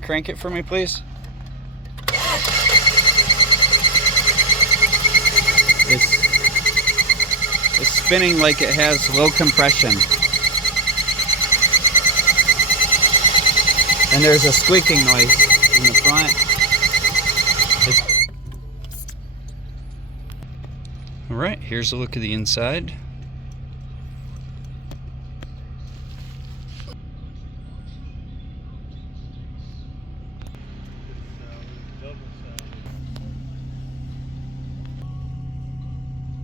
Crank it for me, please. It's spinning like it has low compression. And there's a squeaking noise in the front. Alright, here's a look at the inside.